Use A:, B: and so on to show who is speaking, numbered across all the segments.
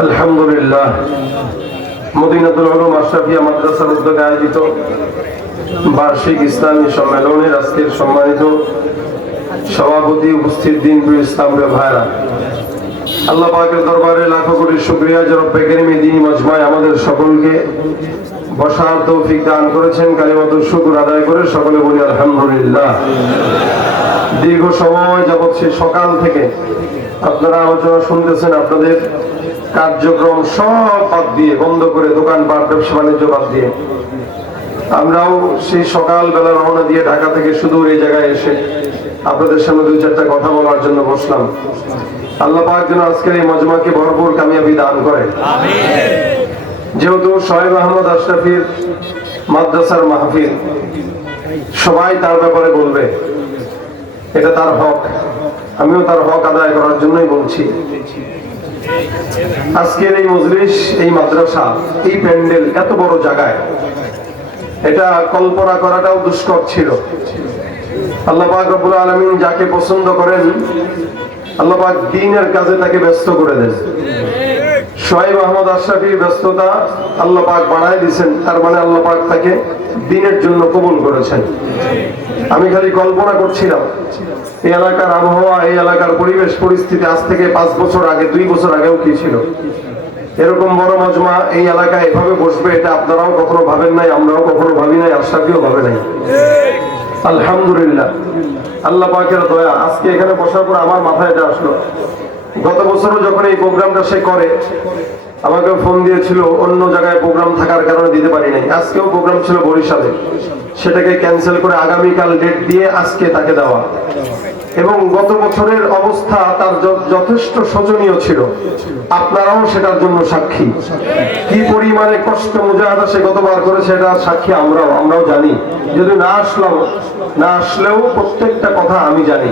A: আলহামদুলিল্লাহ। মদিনাতুল আলম আশরাফিয়া মাদ্রাসার উদ্যোগে আয়োজিত বার্ষিক ইসলামী সম্মেলনের আজকের সম্মানিত সভাপতি উপস্থিত দিন ইসলাম ভাইরা। আল্লাহ পাকের দরবারে লাখো শুক্রিয়া যে রব্বে দিন মজমায় আমাদের সকলকে বসার তৌফিক দান করেছেন কালিমাত শুকুর আদায় করে সকলে বলি আলহামদুলিল্লাহ। দীর্ঘ সময় যাবৎ সে সকাল থেকে আপনারা আলোচনা শুনতেছেন, আপনাদের কার্যক্রম সব বাদ দিয়ে, বন্ধ করে দোকানপাট ব্যবসা বাণিজ্য বাদ দিয়ে। আমরাও সেই সকালবেলা রওনা দিয়ে ঢাকা থেকে সুদূর এই জায়গায় এসে আপনাদের সামনে দুই চারটা কথা বলার জন্য বসলাম। আল্লাহ পাক যেন আজকের এই মজমাকে ভরপুর কামিয়াবি দান করে। যেহেতু শোয়েব আহমদ আশরাফির মাদ্রাসার মাহফিল সবাই তার ব্যাপারে বলবে এটা তার হক। আমিও তার হক আদায় করার জন্যই বলছি। আজকের এই মজলিস এই মাদ্রাসা এই প্যান্ডেল এত বড় জায়গায় এটা কল্পনা করাটাও দুষ্কর ছিল। আল্লাহ পাক রব্বুল আলামিন যাকে পছন্দ করেন, আল্লাহ পাক দ্বীনের কাজে তাকে ব্যস্ত করে দেন। শোয়েব আহমদ আশরাফির ব্যস্ততা আল্লাহ পাক বাড়ায় দিয়েছেন, তার মানে আল্লাহ পাক তাকে দিনের জন্য কবুল করেছেন। আমি খালি কল্পনা করছিলাম, এই এলাকার আবহাওয়া, এই এলাকার পরিবেশ পরিস্থিতি আজ থেকে পাঁচ বছর আগে, দুই বছর আগেও কি ছিল? এরকম বড় মজমা এই এলাকায় এভাবে বসবে, এটা আপনারাও কখনো ভাবেন নাই, আমরাও কখনো ভাবি নাই আশরাফিও ভাবে নাই। আলহামদুলিল্লাহ। আল্লাহ পাকের দয়া। আজকে এখানে বসার পর আমার মাথায় এটা আসলো। গত বছরও যখন এই প্রোগ্রামটা সে করে, আমাকে ফোন দিয়েছিল, অন্য জায়গায় প্রোগ্রাম থাকার কারণে দিতে পারি নাই। আজকেও প্রোগ্রাম ছিল বরিশালে। সেটাকে ক্যান্সেল করে আগামীকাল ডেট দিয়ে আজকে তাকে দেওয়া। এবং গত বছরের অবস্থা তার যথেষ্ট শোচনীয় ছিল। আপনারাও সেটার জন্য সাক্ষী। কি পরিমাণে কষ্ট মুজাহাদা সে গতবার করে সেটা সাক্ষী আমরাও আমরাও জানি। যদি না আসলাম, না আসলেও প্রত্যেকটা কথা আমি জানি।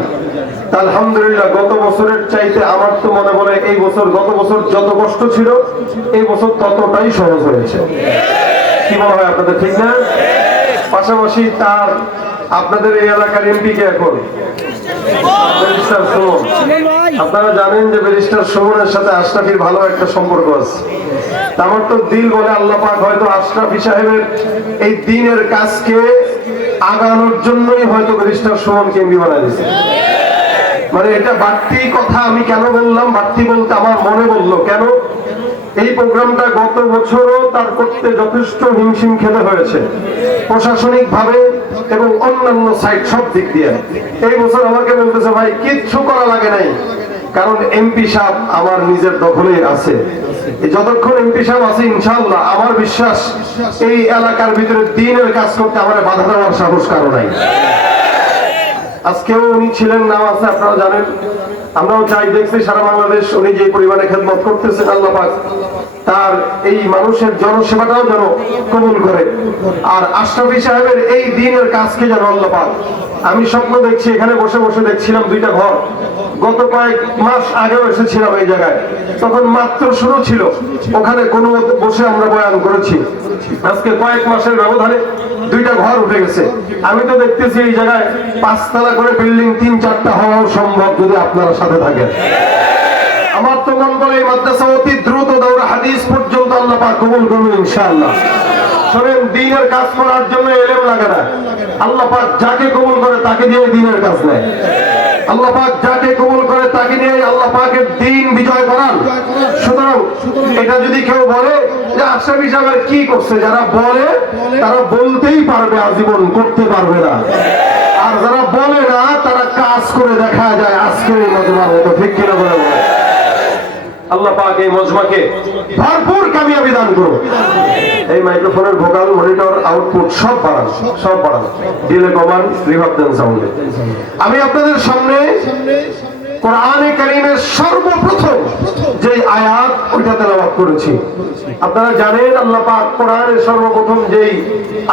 A: আলহামদুলিল্লাহ, গত বছরের চাইতে আমার তো মনে বলে এই বছর, গত বছর যত কষ্ট ছিল, এই বছর ততটাই সহজ হয়েছে। কি মনে হয় আপনাদের, ঠিক না? পাশাপাশি তার আপনাদের এই এলাকার এমপি কে এখন? আপনারা জানেন যে ব্যারিস্টার সুমনের সাথে আশরাফির ভালো একটা সম্পর্ক আছে। আমার তো দিল বলে আল্লাহ পাক হয়তো আশরাফি সাহেবের এই দিনের কাজকে আগানোর জন্যই হয়তো ব্যারিস্টার সুমনকে এমপি বানায় দিয়েছে। মানে এটা বাড়তি কথা আমি কেন বললাম? বাড়তি বলতে আমার মনে বলল, কেন? এই প্রোগ্রামটা গত বছরও তার করতে যথেষ্ট হিমশিম খেতে হয়েছে। প্রশাসনিক ভাবে এবং অন্যান্য সাইড সব দিক দিয়ে। এই বছর আমাকে বলতেছে, ভাই, কিচ্ছু করা লাগে নাই। কারণ এমপি সাহেব আমার নিজের দখলে আছে। যতক্ষণ এমপি সাহেব আছে ইনশাল্লাহ আমার বিশ্বাস এই এলাকার ভিতরে দিনের কাজ করতে আমার বাধা দেওয়ার সাহস কারও নাই। আজকেও উনি ছিলেন নাম আছে, আপনারা জানেন। আমরাও চাই দেখছি সারা বাংলাদেশ উনি যে পরিমাণে খেদমত করতেছেন, আল্লাহ পাক তার এই মানুষের জনসেবাটাও যেন কবুল করে। আর আশরাফি সাহেবের এই দিনের কাজকে যেন আল্লাহ পাক, আমি স্বপ্ন দেখছি, এখানে বসে বসে দেখছিলাম দুইটা ঘর। গত কয়েক মাস আগেও এসেছিলাম এই জায়গায়। তখন মাত্র শুরু ছিল, ওখানে কোনো বসে আমরা বয়ান করেছি। আজকে কয়েক মাসের ব্যবধানে দুইটা ঘর উঠে গেছে। আমি তো দেখতেছি এই জায়গায় পাঁচতলা করে বিল্ডিং তিন চারটা হওয়াও সম্ভব যদি আপনারা সাথে থাকেন। আমার তো মন বলে এই মাদ্রাসা অতি দ্রুত দৌড়া হাদিস পর্যন্ত আল্লাহ পাক কবুল করবেন ইনশাআল্লাহ। শোনেন, দিনের কাজ করার জন্য এলেম লাগে না। আল্লাহ পাক যাকে কবুল করে তাকে দিয়ে দিনের কাজ নেয়। আল্লাহ পাক যাকে কবুল করে তাকে নিয়ে আল্লাহ পাকের দিন বিজয় করান। সুতরাং এটা যদি কেউ বলে যে আশরাফি সাহেবের কি করছে? যারা বলে, তারা বলতেই পারবে, আজীবন করতে পারবে না। আর যারা বলে না তারা কাজ করে দেখা যায় আজকের এই মজমার মতো ঠিক কিনা বলে আল্লাহ পাক এই মজমাকে ভরপুর কামিয়াবি দান করুন। এই মাইক্রোফোনের ভোকাল মনিটর আউটপুট সব বাড়ান সব বাড়ান। ডিলে কমান রিভাব দেন সাউন্ডে আমি আপনাদের সামনে কোরআনে কারিমের সর্বপ্রথম যে আয়াত, ওইটা তেলাওয়াত করেছি। আপনারা জানেন, আল্লাহ পাক সর্বপ্রথম যেই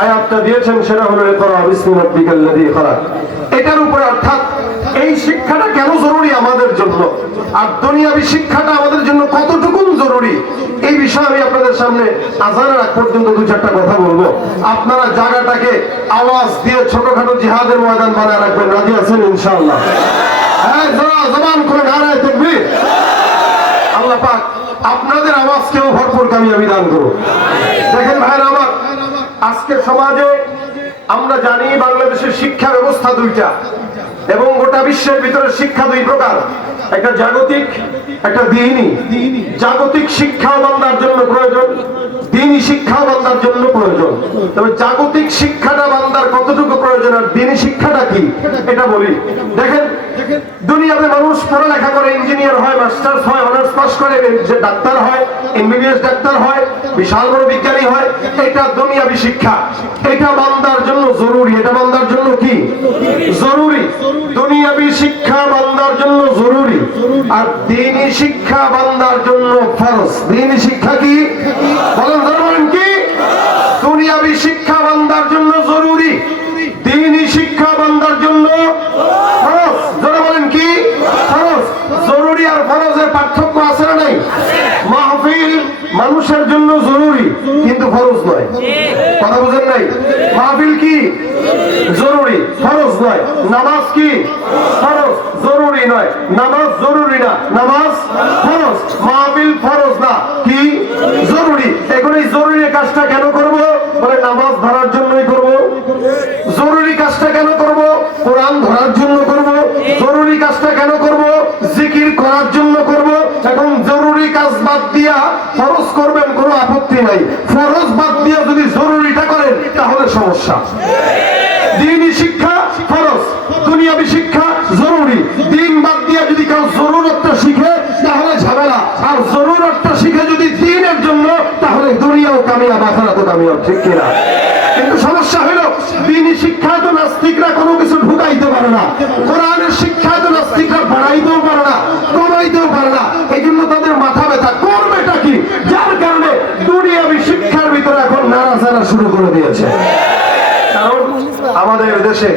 A: আয়াতটা দিয়েছেন, সেটা হলো খালাক। এটার অর্থাৎ, এই শিক্ষাটা কেন জরুরি আমাদের জন্য? আর দুনিয়াবি শিক্ষাটা আমাদের জন্য কতটুকু জরুরি? এই বিষয়ে আমি আপনাদের সামনে আজানের আগ পর্যন্ত দু চারটা কথা বলব। আপনারা জায়গাটাকে আওয়াজ দিয়ে ছোটখাটো জিহাদের ময়দান বানায় রাখবেন। রাজি আছেন ইনশাআল্লাহ? জবান করে নারায় দেখবি। আল্লাহ পাক আপনাদের আওয়াজকেও ভরপুর কামিয়াবি দান করুন। দেখেন ভাইরা আমার আজকের সমাজে আমরা জানি বাংলাদেশের শিক্ষা ব্যবস্থা দুইটা এবং গোটা বিশ্বের ভিতরে শিক্ষা দুই প্রকার। একটা জাগতিক একটা দিনই জাগতিক শিক্ষা বান্দার জন্য প্রয়োজন দিনই শিক্ষা বান্দার জন্য প্রয়োজন। তবে জাগতিক শিক্ষাটা বান্দার কতটুকু প্রয়োজন আর দিনই শিক্ষাটা কি? এটা বলি। দেখেন দুনিয়াতে মানুষ পড়ালেখা করে ইঞ্জিনিয়ার হয় মাস্টার্স হয় অনার্স পাস করে, যে ডাক্তার হয় এমবিবিএস ডাক্তার হয়, বিশাল বড় বিজ্ঞানী হয়, এটা দুনিয়াবি শিক্ষা। এটা বান্দার জন্য জরুরি। এটা বান্দার জন্য কি? জরুরি। দুনিয়াবি শিক্ষা বান্দার জন্য জরুরি। আর দিনী শিক্ষা বান্দার জন্য ফরজ। দিনী শিক্ষা কি? বলেন ধরবেন কি দুনিয়াবি শিক্ষা বান্দার জন্য জরুরি দিনী শিক্ষা বান্দার জন্য ফরজ যারা বলেন কি ফরজ জরুরি আর ফরজের পার্থক্য আছে না নাই মাহফিল মানুষের জন্য জরুরি কিন্তু ফরজ নয়। কথা বুঝেন নাই? মাহফিল কি? জরুরি। ফরজ নয়। নামাজ কি? ফরজ। জরুরি নয়। নামাজ জরুরি না। নামাজ ফরজ। মাহফিল ফরজ না কি জরুরি এখন এই জরুরি কাজটা কেন করব বলে নামাজ ধরার জন্যই করব জরুরি কাজটা কেন করব কোরআন ধরার জন্য করব জরুরি কাজটা কেন করব জিকির করার জন্য করব এখন জরুরি কাজ বাদ দিয়া ফরজ করবেন কোনো আপত্তি নাই ফরজ বাদ দিয়া যদি জরুরিটা করেন, তাহলে সমস্যা। দিনই শিক্ষা ফরজ, দুনিয়াবি শিক্ষা জরুরি। দিন বাদ দিয়া যদি কেউ জরুরতটা শিখে, তাহলে ঝামেলা। আর জরুরতটা শিখে যদি দিনের জন্য, তাহলে দুনিয়াও কামিয়াব, আখারাতও কামিয়াব, ঠিক কিনা? কিন্তু সমস্যা হলো, দিনই শিক্ষা তো নাস্তিকরা কোনো কিছু ঢুকাইতে পারে না। কোরআনের শিক্ষা তো নাস্তিকরা বাড়াইতেও পারে না কমাইতেও পারে না এই জন্য তাদের মাথা ব্যথা করবেটা কি যার কারণে দুনিয়াবি শিক্ষার ভিতরে এখন নাড়াচাড়া শুরু করে দিয়েছে। আমাদের দেশে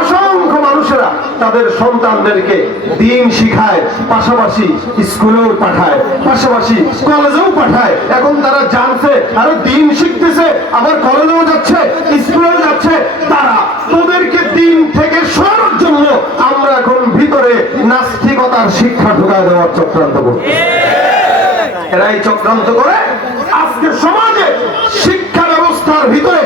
A: অসংখ্য মানুষেরা তাদের সন্তানদেরকে দিন শিখায়, পাশাপাশি স্কুলেও পাঠায়, পাশাপাশি কলেজেও পাঠায়। এখন তারা জানছে, আরও দিন শিখতেছে, আবার কলেজেও যাচ্ছে, স্কুলেও যাচ্ছে। তারা তোদেরকে দিন থেকে সরানোর জন্য আমরা এখন ভিতরে নাস্তিকতার শিক্ষা ঢুকায় দেওয়ার চক্রান্ত করছি। এরাই চক্রান্ত করে আজকে সমাজে ব্যবস্থার ভিতরে